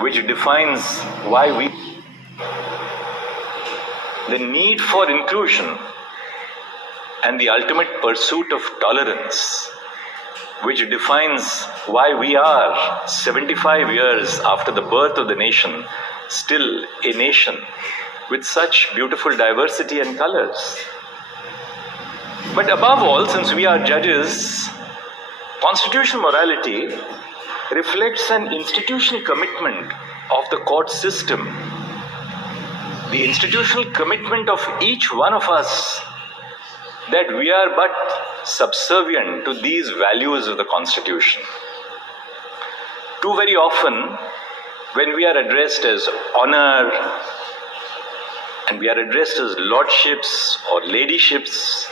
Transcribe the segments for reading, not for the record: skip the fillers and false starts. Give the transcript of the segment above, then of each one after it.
which defines why we, the need for inclusion and the ultimate pursuit of tolerance, which defines why we are 75 years after the birth of the nation, still a nation with such beautiful diversity and colors. But above all, since we are judges, constitutional morality reflects an institutional commitment of the court system, the institutional commitment of each one of us that we are but subservient to these values of the Constitution. Too very often, when we are addressed as honor and we are addressed as lordships or ladyships,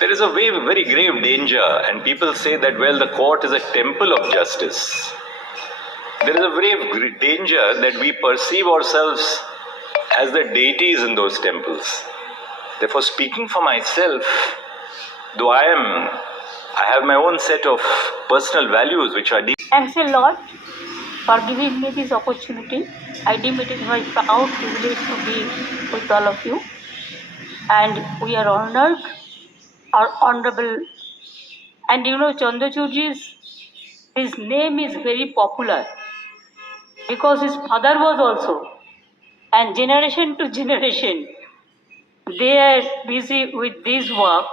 there is a very grave danger, and people say that, well, the court is a temple of justice. There is a grave danger that we perceive ourselves as the deities in those temples. Therefore, speaking for myself, though I have my own set of personal values which are deep. Thanks a lot for giving me this opportunity. I deem it is my proud privilege to be with all of you, and we are honored. Our honorable, and you know, Chandrachurji's, his name is very popular because his father was also, and generation to generation, they are busy with this work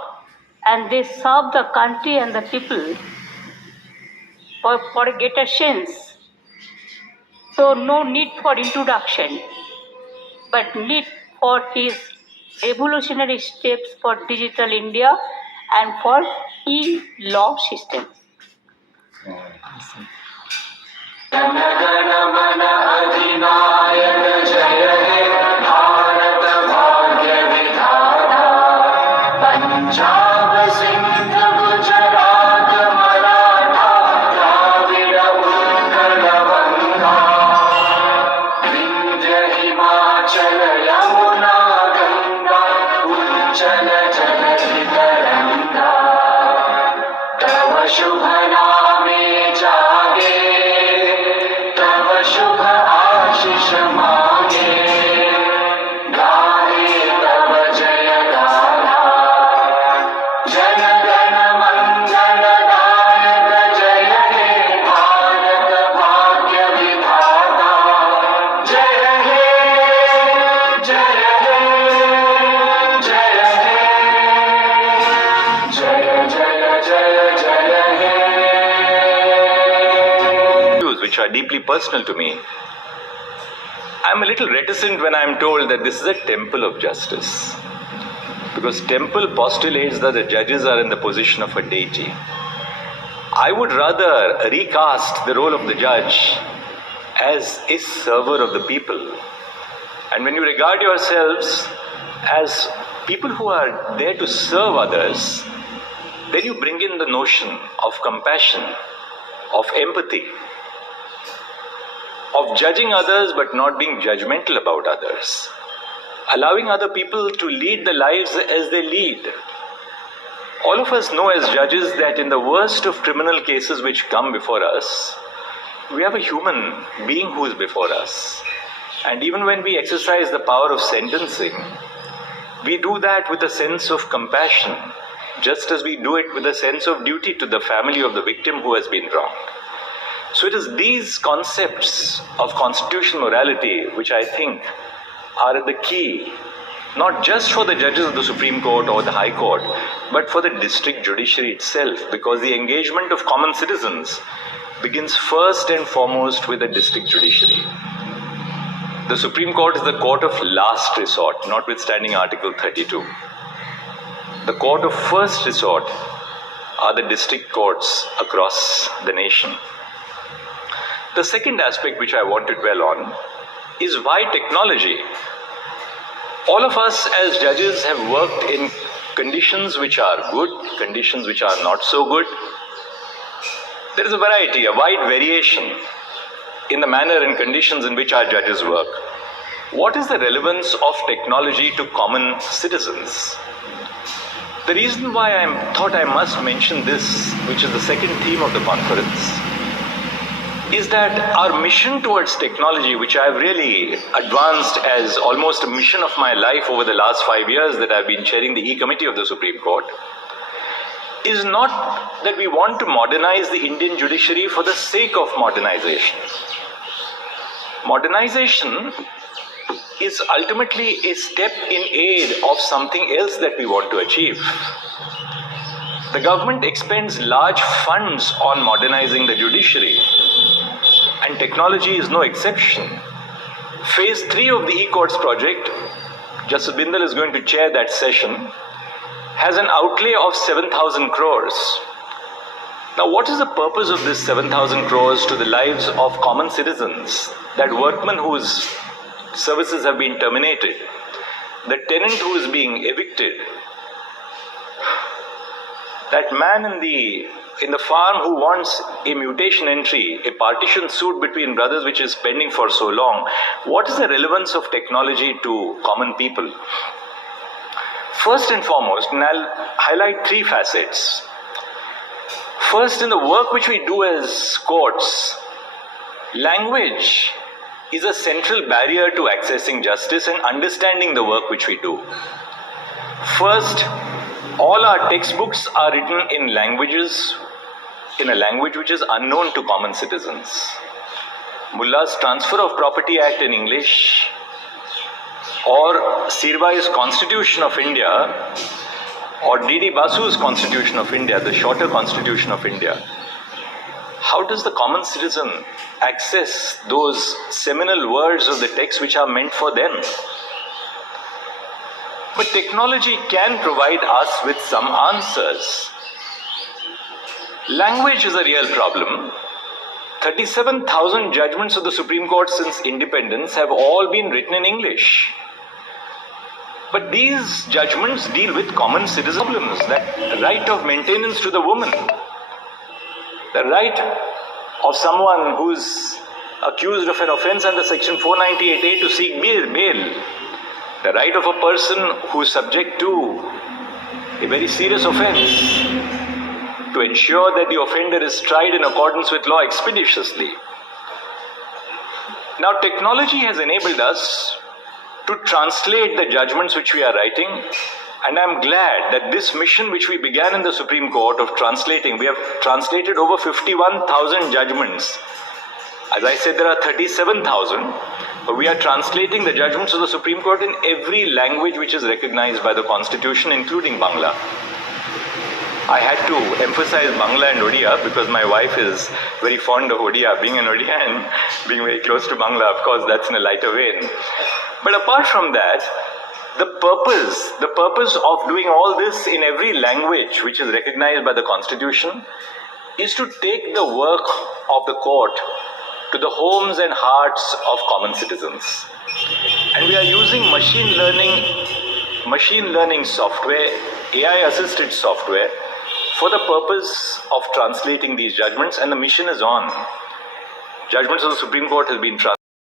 and they serve the country and the people for a greater sense. So no need for introduction, but need for his revolutionary steps for digital India and for e-law system. शुभ नामे जागे तब शुभ आशीष मांगे गाहे तब जय गाथा जन गण मंगल दायक जय हे भारत भाग्य विधाता जय हे जय हे जय हे जय जय जय जय which are deeply personal to me. I'm a little reticent when I'm told that this is a temple of justice, because temple postulates that the judges are in the position of a deity. I would rather recast the role of the judge as a server of the people. And when you regard yourselves as people who are there to serve others, then you bring in the notion of compassion, of empathy, of judging others but not being judgmental about others, allowing other people to lead the lives as they lead. All of us know as judges that in the worst of criminal cases which come before us, we have a human being who is before us. And even when we exercise the power of sentencing, we do that with a sense of compassion, just as we do it with a sense of duty to the family of the victim who has been wronged. So it is these concepts of constitutional morality which I think are the key, not just for the judges of the Supreme Court or the High Court, but for the district judiciary itself, because the engagement of common citizens begins first and foremost with the district judiciary. The Supreme Court is the court of last resort, notwithstanding Article 32. The court of first resort are the district courts across the nation. The second aspect which I want to dwell on is why technology. All of us as judges have worked in conditions which are good, conditions which are not so good. There is a variety, a wide variation in the manner and conditions in which our judges work. What is the relevance of technology to common citizens? The reason why I thought I must mention this, which is the second theme of the conference, is that our mission towards technology, which I've really advanced as almost a mission of my life over the last 5 years that I've been chairing the E-Committee of the Supreme Court, is not that we want to modernize the Indian judiciary for the sake of modernization. Modernization is ultimately a step in aid of something else that we want to achieve. The government expends large funds on modernizing the judiciary, and technology is no exception. Phase 3 of the e-courts project, Justice Bindal is going to chair that session, has an outlay of 7,000 crores. Now, what is the purpose of this 7,000 crores to the lives of common citizens? That workman whose services have been terminated, the tenant who is being evicted, that man in the farm who wants a mutation entry, a partition suit between brothers which is pending for so long. What is the relevance of technology to common people? First and foremost, and I'll highlight 3 facets. First, in the work which we do as courts, language is a central barrier to accessing justice and understanding the work which we do. First, all our textbooks are written in a language which is unknown to common citizens. Mullah's Transfer of Property Act in English, or Sirbai's Constitution of India, or D.D. Basu's Constitution of India, the shorter Constitution of India. How does the common citizen access those seminal words of the text which are meant for them? But technology can provide us with some answers. Language is a real problem. 37,000 judgments of the Supreme Court since independence have all been written in English. But these judgments deal with common citizen problems, that right of maintenance to the woman, the right of someone who's accused of an offense under Section 498A to seek bail, the right of a person who is subject to a very serious offense to ensure that the offender is tried in accordance with law expeditiously. Now, technology has enabled us to translate the judgments which we are writing, and I'm glad that this mission which we began in the Supreme Court of translating, we have translated over 51,000 judgments. As I said, there are 37,000, but we are translating the judgments of the Supreme Court in every language which is recognized by the Constitution, including Bangla. I had to emphasize Bangla and Odia because my wife is very fond of Odia. Being an Odia and being very close to Bangla, of course, that's in a lighter vein. But apart from that, the purpose of doing all this in every language which is recognized by the Constitution is to take the work of the court to the homes and hearts of common citizens. And we are using machine learning software, AI-assisted software, for the purpose of translating these judgments, and the mission is on. Judgments of the Supreme Court has been translated.